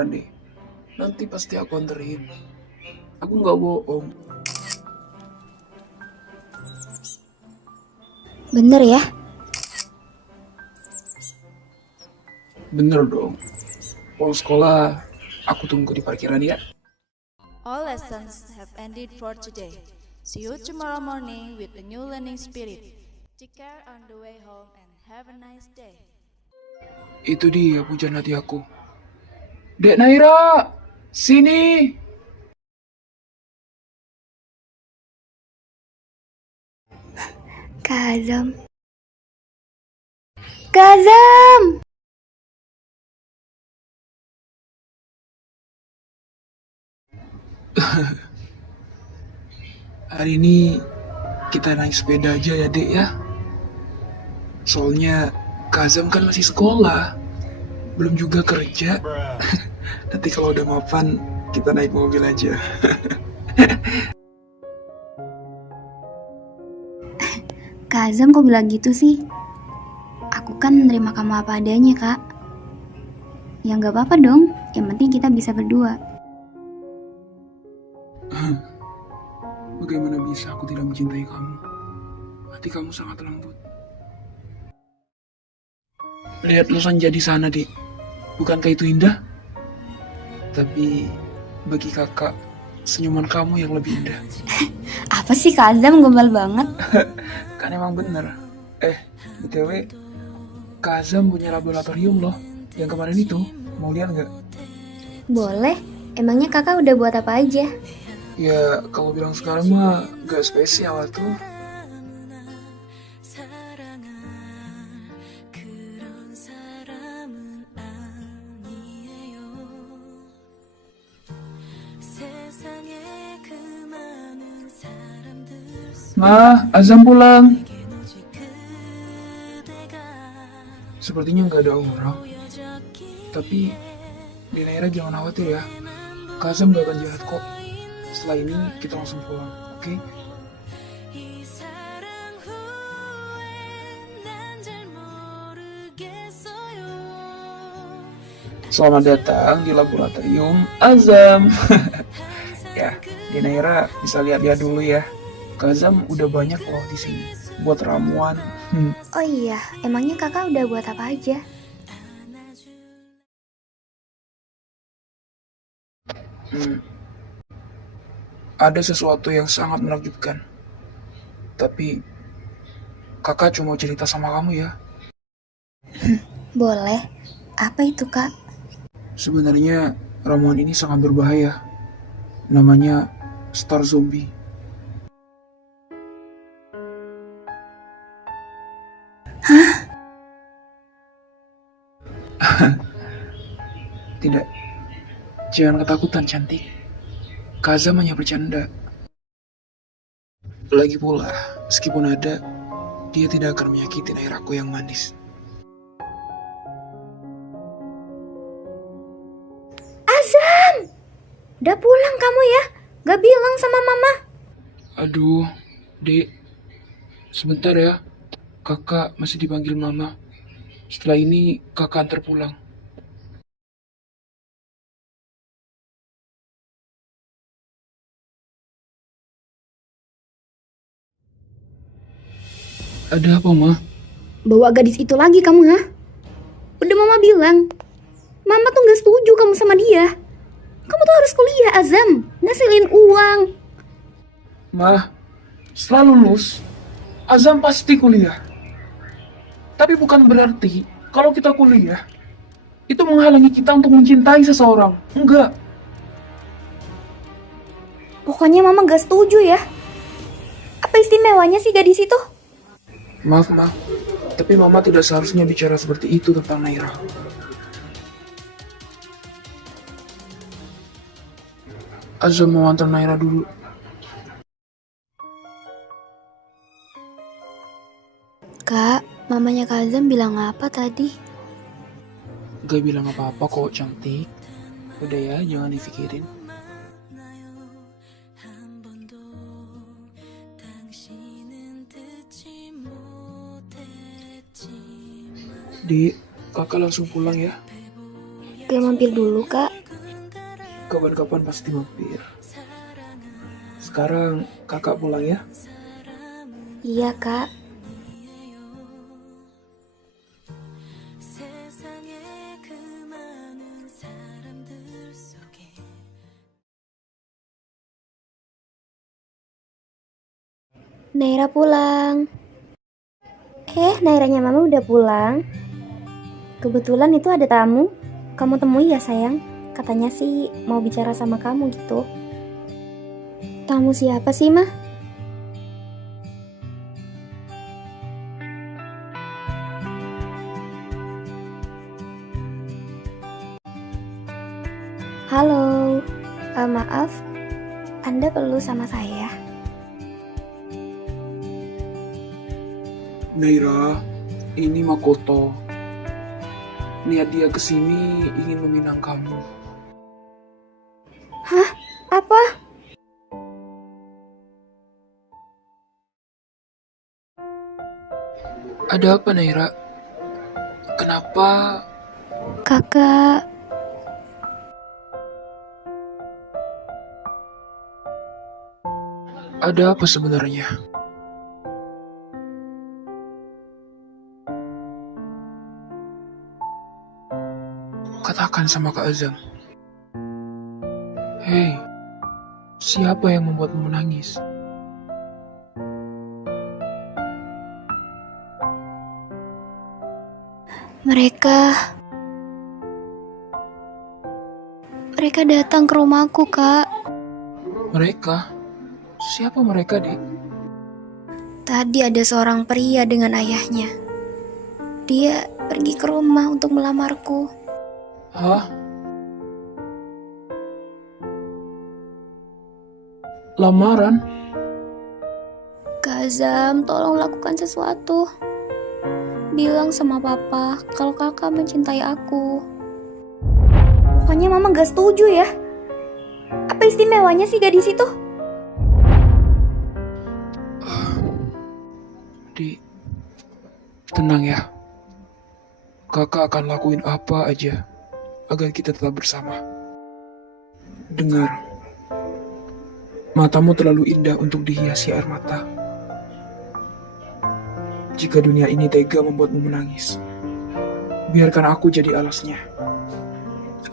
beneran deh. Nanti pasti aku anterin. Aku nggak bohong. Bener ya? Bener dong. Pulang sekolah, aku tunggu di parkiran ya. All lessons have ended for today. See you tomorrow morning with a new learning spirit. Take care on the way home and have a nice day. Itu dia pujian hati aku. Dek Naira, sini. Kazam. Kazam! Hari ini kita naik sepeda aja ya dek ya. Soalnya Kazam kan masih sekolah. Belum juga kerja. Nanti kalau udah mapan, kita naik mobil aja. Kazam kok bilang gitu sih? Aku kan menerima kamu apa adanya, Kak. Ya nggak apa-apa dong, yang penting kita bisa berdua. Bagaimana bisa aku tidak mencintai kamu? Hati kamu sangat lembut. Lihat senja di sana, Dik. Bukankah itu indah? Tapi bagi kakak, senyuman kamu yang lebih indah. Apa sih Kazam, gombal banget? Kan emang bener. BTW, Kazam punya laboratorium loh. Yang kemarin itu, mau lihat nggak? Boleh, emangnya kakak udah buat apa aja? Ya, kalau bilang sekarang mah gak spesial tuh. Ma, Azam pulang. Sepertinya nggak ada orang. Tapi, di Naira jangan khawatir ya. Kazam gak akan jahat kok. Setelah ini kita langsung pulang, oke? Selamat datang di laboratorium Azam. Ya, di Naira bisa lihat-lihat dulu ya. Kazam udah banyak loh di sini buat ramuan. Oh iya, emangnya kakak udah buat apa aja? Ada sesuatu yang sangat menakjubkan. Tapi kakak cuma mau cerita sama kamu ya. Boleh. Apa itu, Kak? Sebenarnya ramuan ini sangat berbahaya. Namanya Star Zombie. Tidak, jangan ketakutan cantik. Kazam hanya bercanda. Lagi pula, meskipun ada, dia tidak akan menyakiti air aku yang manis. Azam! Udah pulang kamu ya? Gak bilang sama mama? Aduh, Dek, sebentar ya. Kakak masih dipanggil mama. Setelah ini kakak antar pulang. Ada apa, Ma? Bawa gadis itu lagi kamu, ha? Udah mama bilang. Mama tuh gak setuju kamu sama dia. Kamu tuh harus kuliah, Azam. Ngasilin uang. Ma, setelah lulus, Azam pasti kuliah. Tapi bukan berarti kalau kita kuliah, itu menghalangi kita untuk mencintai seseorang. Enggak. Pokoknya mama gak setuju ya. Apa istimewanya sih gadis itu? Maaf, Ma. Tapi Mama tidak seharusnya bicara seperti itu tentang Naira. Azam mau antar Naira dulu. Kak, mamanya Kazam bilang apa tadi? Gak bilang apa-apa kok, cantik. Udah ya, jangan dipikirin. Di, kakak langsung pulang ya. Gak mampir dulu, Kak. kapan-kapan pasti mampir. Sekarang kakak pulang ya. Iya, Kak. Naira pulang. Nairanya Mama udah pulang. Kebetulan itu ada tamu. Kamu temui ya, sayang? Katanya sih mau bicara sama kamu gitu. Tamu siapa sih, Mah? Halo, maaf, Anda perlu sama saya? Naira, ini Makoto. Niat dia kesini ingin meminang kamu. Hah? Apa? Ada apa, Naira? Kenapa? Kakak, Ada apa sebenarnya? Katakan sama Kak Azam. Hei, siapa yang membuatmu menangis? mereka datang ke rumahku, Kak. Mereka? Siapa mereka, Dik? Tadi ada seorang pria dengan ayahnya. Dia pergi ke rumah untuk melamarku. Hah? Lamaran? Kak Azam, tolong lakukan sesuatu. Bilang sama papa kalau kakak mencintai aku. Pokoknya mama gak setuju ya. Apa istimewanya sih gadis itu? Dik, tenang ya. Kakak akan lakuin apa aja agar kita tetap bersama. Dengar, matamu terlalu indah untuk dihiasi air mata. Jika dunia ini tega membuatmu menangis, biarkan aku jadi alasnya,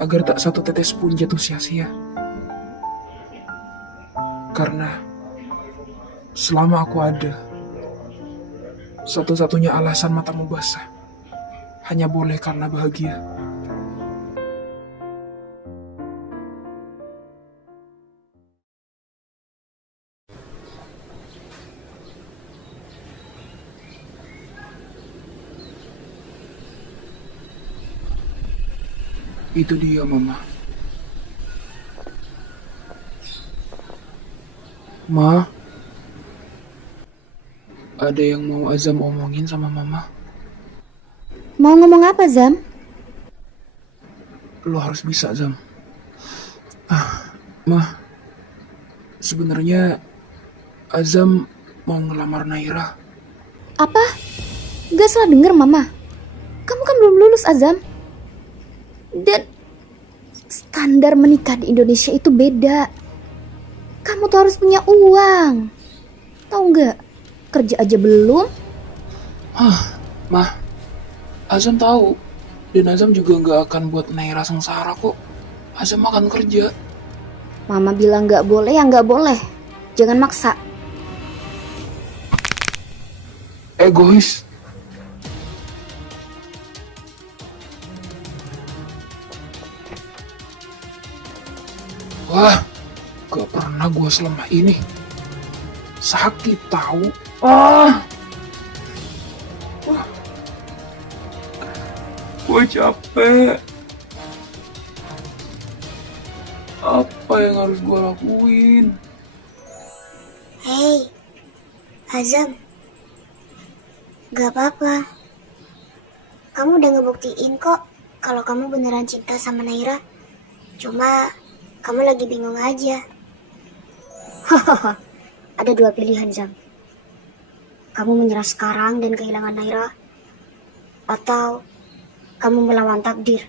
agar tak satu tetes pun jatuh sia-sia. Karena selama aku ada, satu-satunya alasan matamu basah hanya boleh karena bahagia. Itu dia, Mama. Ma, ada yang mau Azam omongin sama Mama. Mau ngomong apa, Zam? Lo harus bisa, Zam. Ma, sebenarnya Azam mau ngelamar Naira. Apa? Gak salah denger, Mama. Kamu kan belum lulus, Azam. Dan standar menikah di Indonesia itu beda. Kamu tuh harus punya uang. Tahu nggak? Kerja aja belum. Ma, Azam tahu. Dan Azam juga nggak akan buat Naira sengsara kok. Azam akan kerja. Mama bilang nggak boleh ya nggak boleh. Jangan maksa. Egois. Wah, gak pernah gue selama ini. Sakit tahu. Gue capek. Apa yang harus gue lakuin? Hei, Azam, gak apa-apa. Kamu udah ngebuktiin kok kalau kamu beneran cinta sama Naira. Cuma kamu lagi bingung aja. Hahaha, ada dua pilihan, Zam. Kamu menyerah sekarang dan kehilangan Naira, atau kamu melawan takdir.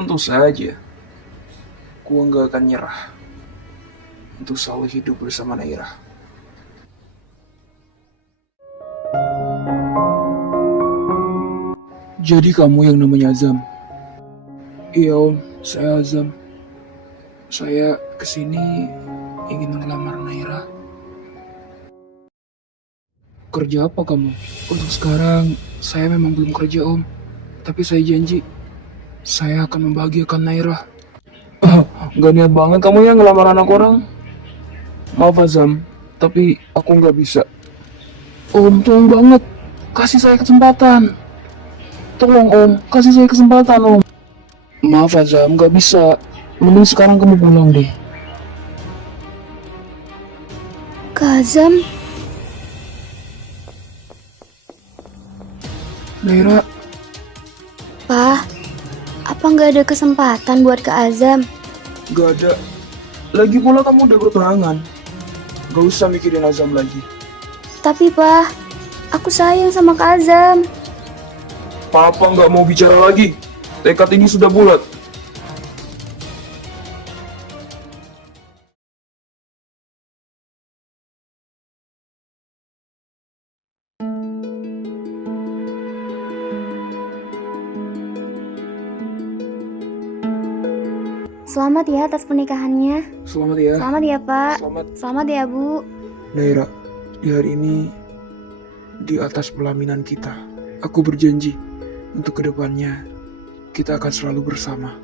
Tentu saja, gua nggak akan nyerah untuk selalu hidup bersama Naira. Jadi kamu yang namanya Azam? Iya om, saya Azam. Saya kesini ingin melamar Naira. Kerja apa kamu? Untuk sekarang, saya memang belum kerja om. Tapi saya janji, saya akan membahagiakan Naira. Gak niat banget kamu yang ngelamar anak orang. Maaf Azam, tapi aku nggak bisa. Om, tolong banget. Kasih saya kesempatan. Tolong om, kasih saya kesempatan om. Maaf Azam, nggak bisa. Mending sekarang kamu pulang deh. Kak Azam, Naira, Pak, apa nggak ada kesempatan buat Kak Azam? gak ada. Lagi pula kamu udah bertunangan. Gak usah mikirin Azam lagi. Tapi Pak, aku sayang sama Kak Azam. Papa nggak mau bicara lagi. Tekad ini sudah bulat. Selamat ya atas pernikahannya. Selamat ya. Selamat ya Pak. Selamat. Selamat ya Bu. Naira, di hari ini, di atas pelaminan kita, aku berjanji untuk kedepannya kita akan selalu bersama.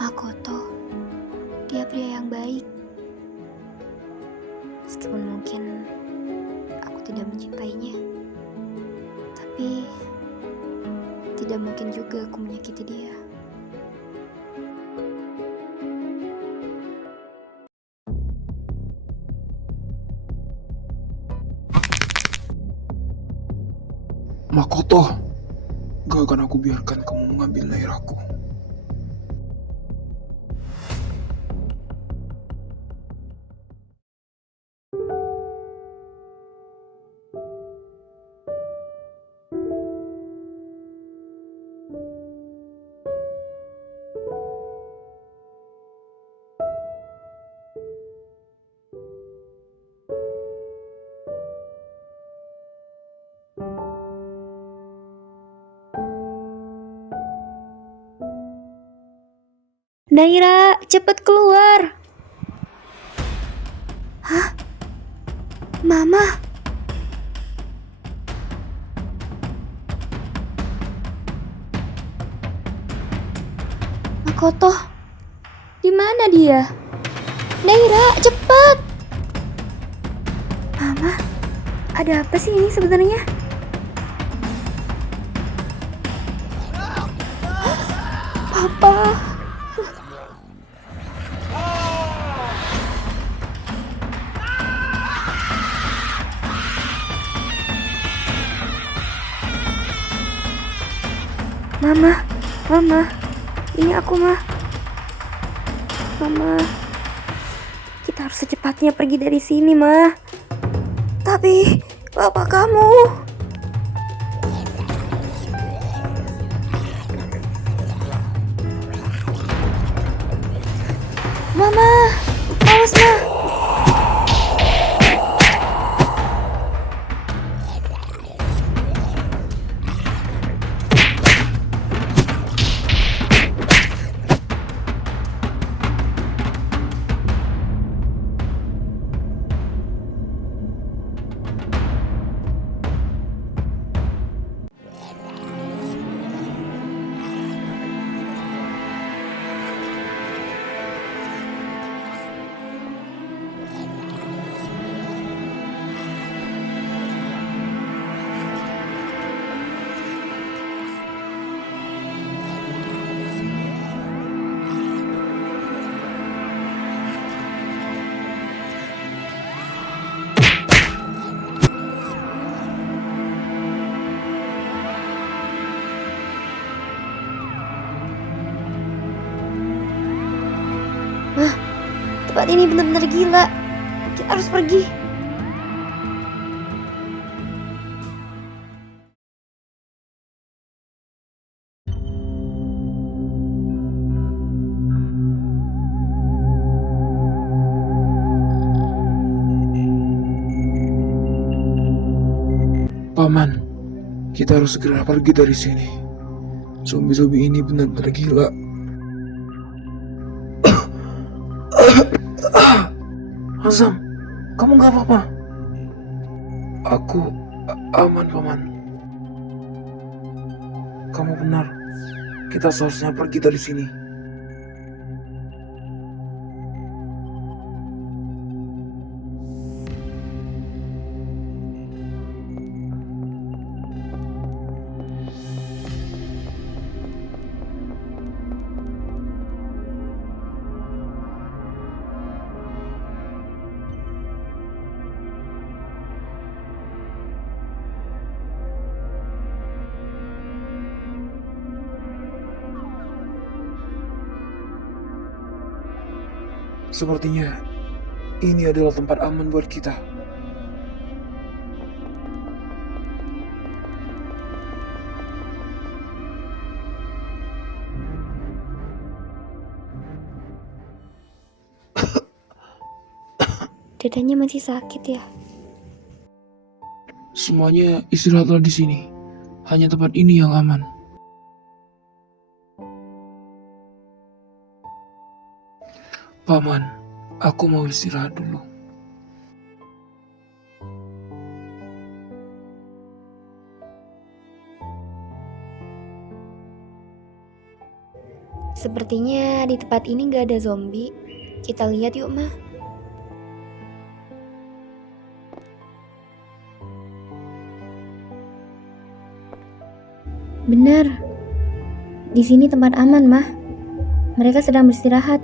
Makoto, dia pria yang baik. Meskipun mungkin aku tidak mencintainya, tapi tidak mungkin juga aku menyakiti dia. Makoto, gak akan aku biarkan kamu mengambil Nairaku. Naira, cepet keluar. Hah? Mama? Makoto, di mana dia? Naira, cepet. Mama, ada apa sih ini sebenarnya? Papa. Mama, ini aku Mama, kita harus secepatnya pergi dari sini Ma. Tapi bapak kamu, Mama, awas Ma. Tempat ini benar-benar gila. Kita harus pergi. Paman, kita harus segera pergi dari sini. Zombie-zombie ini benar-benar gila. Azam, kamu gak apa-apa? Aku aman, Paman. Kamu benar. Kita seharusnya pergi dari sini. Sepertinya ini adalah tempat aman buat kita. Dadanya masih sakit ya? Semuanya istirahatlah di sini. Hanya tempat ini yang aman. Paman, aku mau istirahat dulu. Sepertinya di tempat ini gak ada zombie. Kita lihat yuk, Ma. Benar. Di sini tempat aman, Mah. Mereka sedang beristirahat.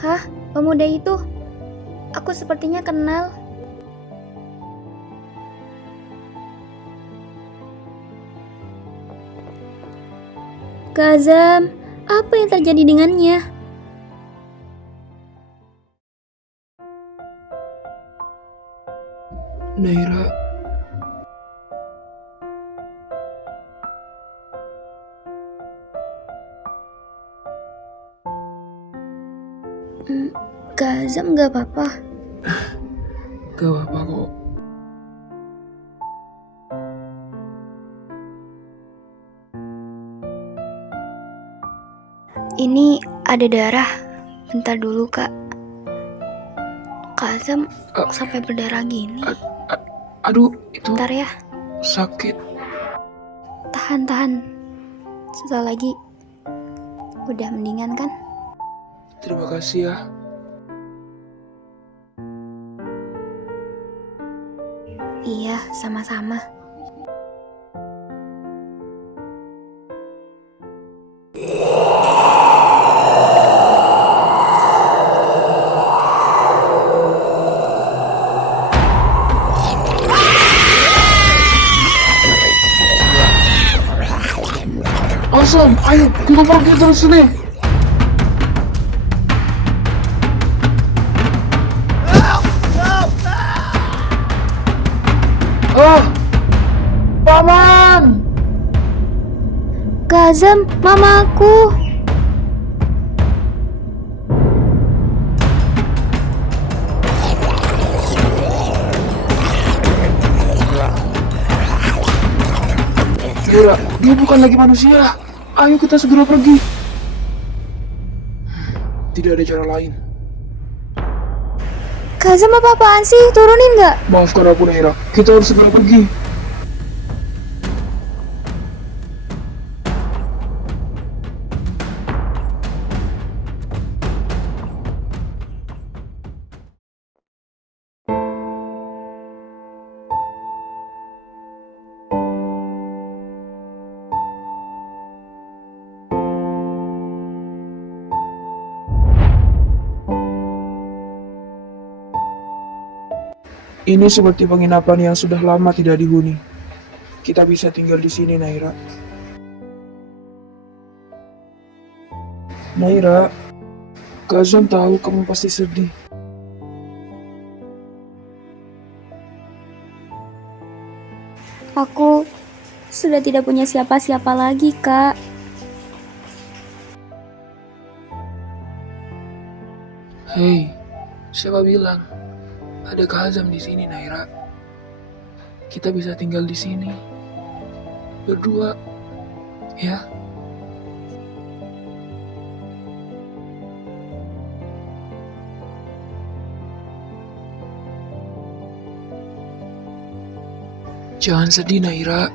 Hah, pemuda itu? Aku sepertinya kenal. Kak Azam, apa yang terjadi dengannya? Naira, Kak Azam gak apa-apa. gak apa-apa kok. Ini ada darah. Bentar dulu, Kak. Kak Azam sampai berdarah gini. Aduh, itu Bentar ya. sakit. Tahan. Setelah lagi. Udah mendingan kan? Terima kasih ya. Iya, sama-sama. Azam, ayo kita pergi dari sini. Paman! Kak Azam, mamaku. Naira, dia bukan lagi manusia. Ayo kita segera pergi. Tidak ada cara lain. Kak Azam apa-apaan sih? Turunin nggak? Maafkan aku, Naira. Kita harus segera pergi. Ini seperti penginapan yang sudah lama tidak dihuni. Kita bisa tinggal di sini, Naira. Naira, Kak Azam tahu kamu pasti sedih. sudah tidak punya siapa-siapa lagi, Kak. Hei, siapa bilang? Ada Kak Azam di sini, Naira. Kita bisa tinggal di sini. Berdua, ya. Jangan sedih, Naira.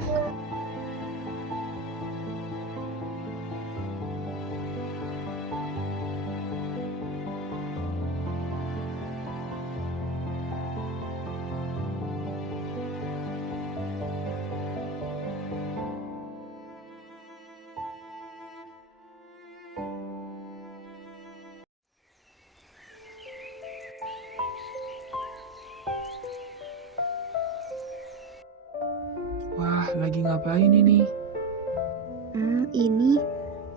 Wah, lagi ngapain ini? Ini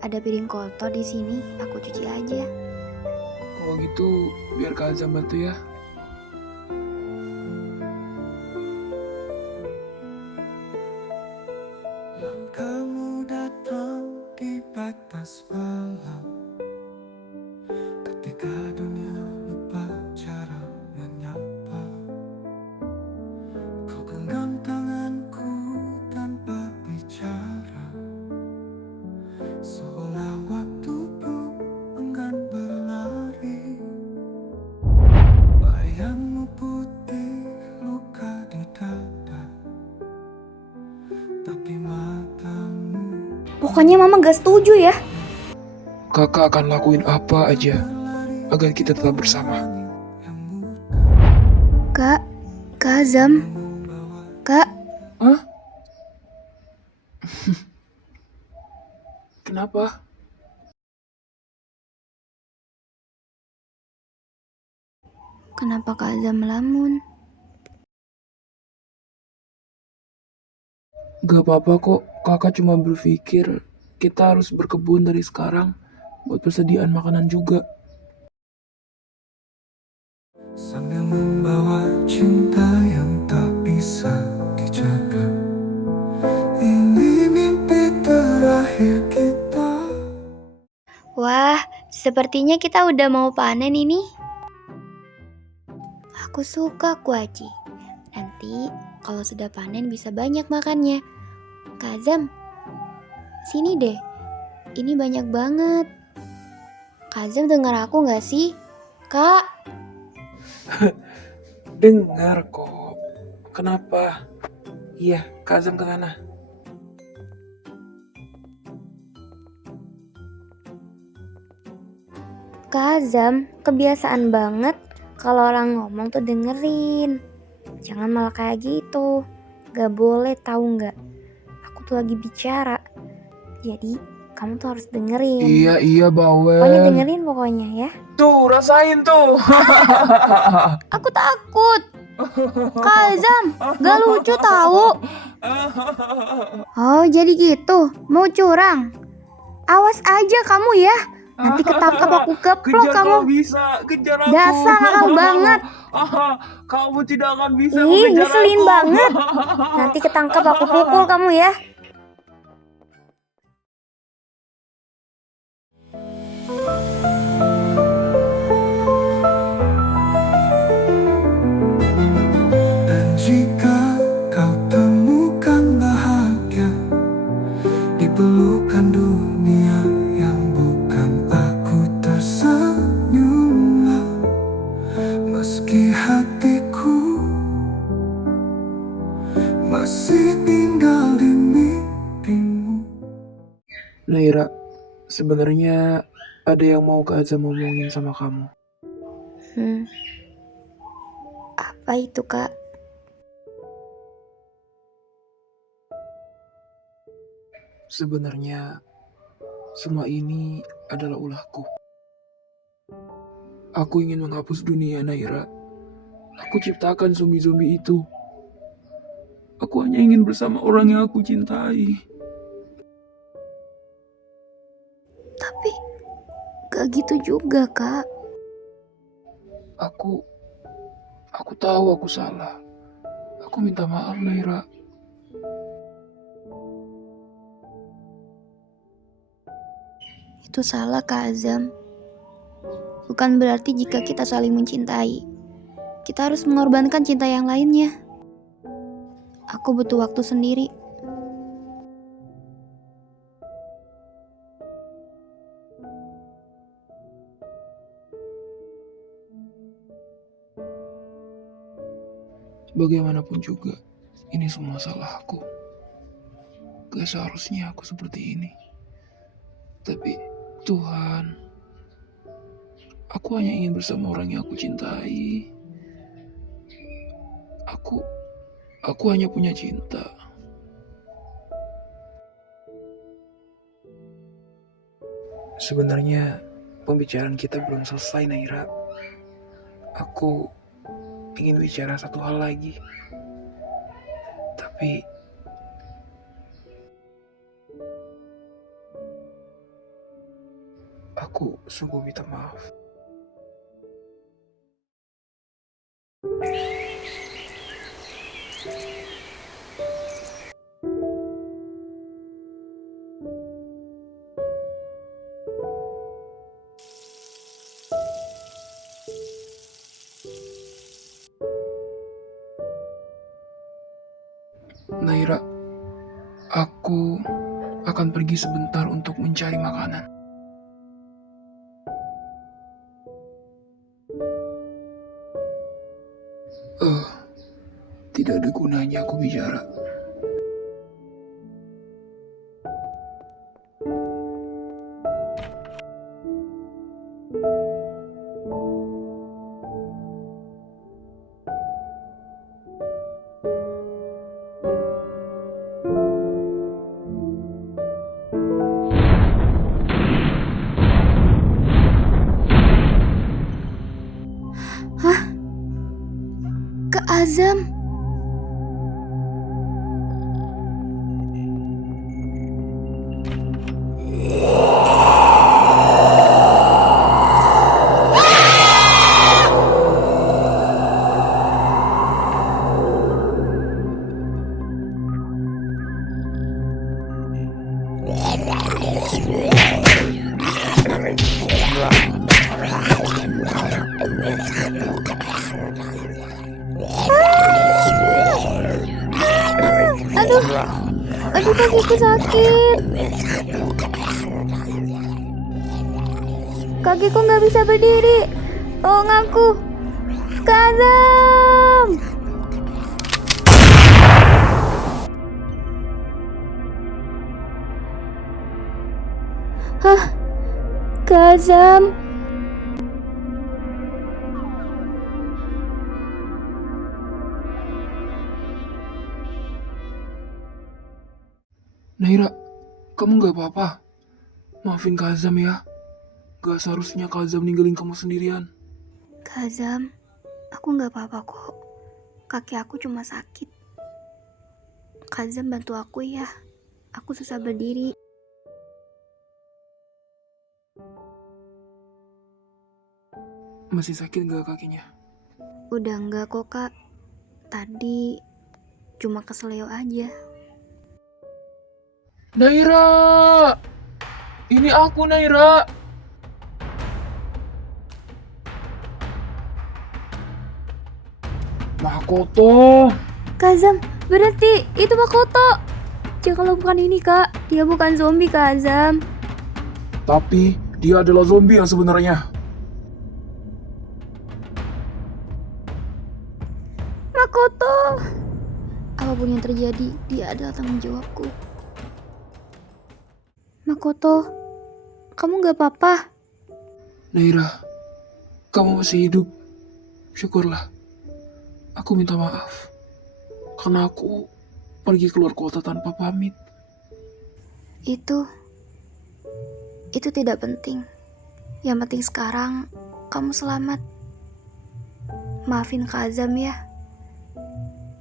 ada piring kotor di sini, aku cuci aja. Kalau gitu, biar Kak Azam bantu ya. Kamu datang di batas malam, ketika dunia lupa cara menyapa. Kau genggam tanganku tanpa bicara, seolah waktu pun enggan berlari. Bayangmu putih, luka di dada, tapi matamu Pokoknya Mama gak setuju ya. Kakak akan lakuin apa aja agar kita tetap bersama. yang mudah. Kak, Kak Azam, Kak, Hah? Kenapa? kenapa Kak Azam melamun? Gak apa-apa kok, kakak cuma berpikir kita harus berkebun dari sekarang buat persediaan makanan juga. Sambil membawa cinta yang tak bisa dijaga. Ini mimpi terakhir kita. Wah, sepertinya kita udah mau panen ini. Aku suka kuaci. Nanti kalau sudah panen bisa banyak makannya. Kak Azam, sini deh. Ini banyak banget. Kak Azam dengar aku gak sih? Kak, Dengar kok. Kenapa? Iya, Kak Azam ke sana. Kak Azam, kebiasaan banget kalau orang ngomong tuh dengerin. Jangan malah kayak gitu. Gak boleh, tahu nggak? Aku tuh lagi bicara. Jadi kamu tuh harus dengerin. Iya, Pokoknya bawel. dengerin pokoknya ya. Tuh, rasain tuh. Aku takut. Kak Azam, gak lucu tahu. Oh, jadi gitu. Mau curang? Awas aja kamu ya. Nanti ketangkap aku keplok Kejar kamu. kalau bisa, kejar aku. Dasar nakal banget. Kamu tidak akan bisa Ih, mengejar ngeselin aku. banget. Nanti ketangkap aku pukul kamu ya. Dan jika kau temukan bahagia di pelukan dunia yang bukan aku, tersenyumlah. Meski hatiku masih tinggal di mimpimu. Naira, sebenarnya ada yang mau Kak Azam ngomongin sama kamu. Apa itu, Kak? Sebenarnya semua ini adalah ulahku. Aku ingin menghapus dunia, Naira. Aku ciptakan zombie-zombie itu. Aku hanya ingin bersama orang yang aku cintai. Tapi gak gitu juga, Kak. Aku tahu aku salah. Aku minta maaf, Naira. Itu salah, Kak Azam. Bukan berarti jika kita saling mencintai, kita harus mengorbankan cinta yang lainnya. Aku butuh waktu sendiri. Bagaimanapun juga, ini semua salah aku. Gak seharusnya aku seperti ini. Tapi Tuhan, aku hanya ingin bersama orang yang aku cintai. Aku hanya punya cinta. Sebenarnya pembicaraan kita belum selesai, Naira. Aku ingin bicara satu hal lagi. Tapi aku sungguh minta maaf. Naira, aku akan pergi sebentar untuk mencari makanan. Tidak ada gunanya aku bicara. Kak Azam. Aduh kakiku sakit. Kakiku nggak bisa berdiri. Tolong aku, Kak Azam. Hah, Kak Azam. Naira, kamu gak apa-apa? Maafin Kak Azam ya. Gak seharusnya Kak Azam ninggalin kamu sendirian. Kak Azam, aku nggak apa-apa kok. Kaki aku cuma sakit. Kak Azam bantu aku ya. Aku susah berdiri. Masih sakit gak kakinya? Udah enggak kok, Kak. Tadi cuma keseleo aja. Naira! Ini aku, Naira! Makoto! Kak Azam, berhenti. Itu Makoto. Jangan lakukan ini, Kak. Dia bukan zombie, Kak Azam. Tapi dia adalah zombie yang sebenarnya. Makoto. Apapun yang terjadi, dia adalah tanggung jawabku. Makoto, kamu gak apa-apa? Naira, kamu masih hidup. Syukurlah. Aku minta maaf. Karena aku pergi keluar kota tanpa pamit. Itu tidak penting. Yang penting sekarang kamu selamat. Maafin Kak Azam ya.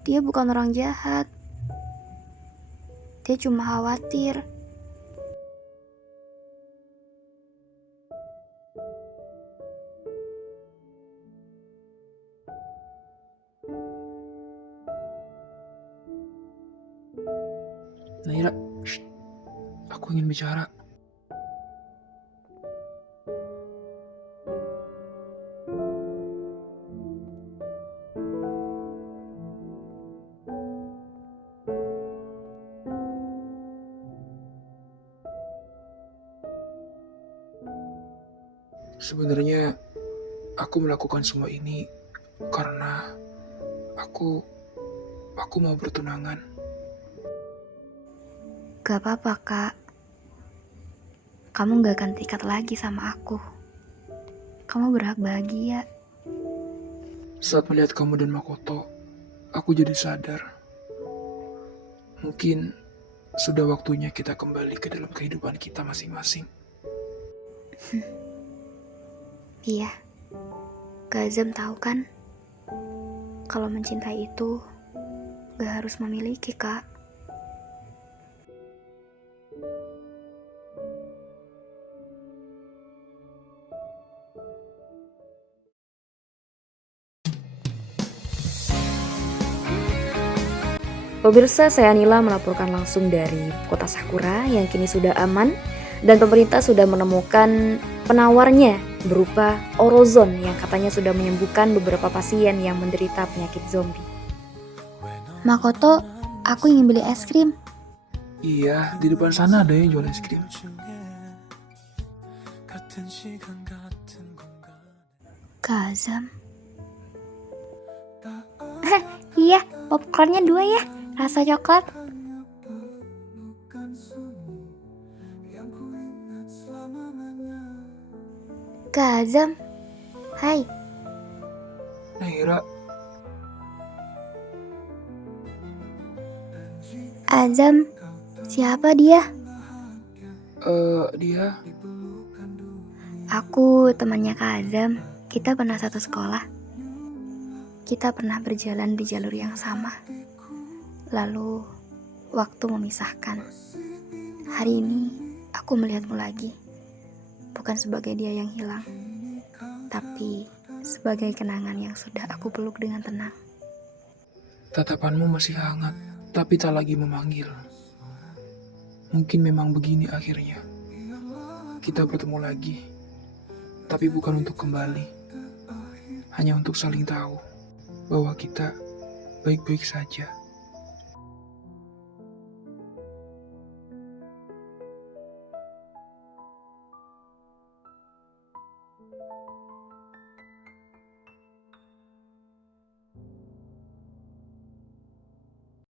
Dia bukan orang jahat. Dia cuma khawatir. Naira, shh. Aku ingin bicara. Sebenarnya aku melakukan semua ini karena aku mau bertunangan. Gak apa-apa, Kak. Kamu gak akan terikat lagi sama aku. Kamu berhak bahagia. Saat melihat kamu dan Makoto, aku jadi sadar. Mungkin sudah waktunya kita kembali ke dalam kehidupan kita masing-masing. Iya, Kak Azam tahu kan? Kalau mencintai itu gak harus memiliki, Kak. Pemirsa, saya Nila melaporkan langsung dari kota Sakura yang kini sudah aman dan pemerintah sudah menemukan penawarnya berupa Orozon yang katanya sudah menyembuhkan beberapa pasien yang menderita penyakit zombie. Makoto, aku ingin beli es krim. Iya, di depan sana ada yang jual es krim. Kazam. Iya, popcornnya 2 ya, rasa coklat. Kazam. Hai. Naira, Azam. Siapa dia? dia Aku temannya Kak Azam. Kita pernah satu sekolah. Kita pernah berjalan di jalur yang sama. Lalu, waktu memisahkan. Hari ini, aku melihatmu lagi. Bukan sebagai dia yang hilang, tapi sebagai kenangan yang sudah aku peluk dengan tenang. tatapanmu masih hangat, tapi tak lagi memanggil. Mungkin memang begini akhirnya. Kita bertemu lagi, tapi bukan untuk kembali. Hanya untuk saling tahu bahwa kita baik-baik saja.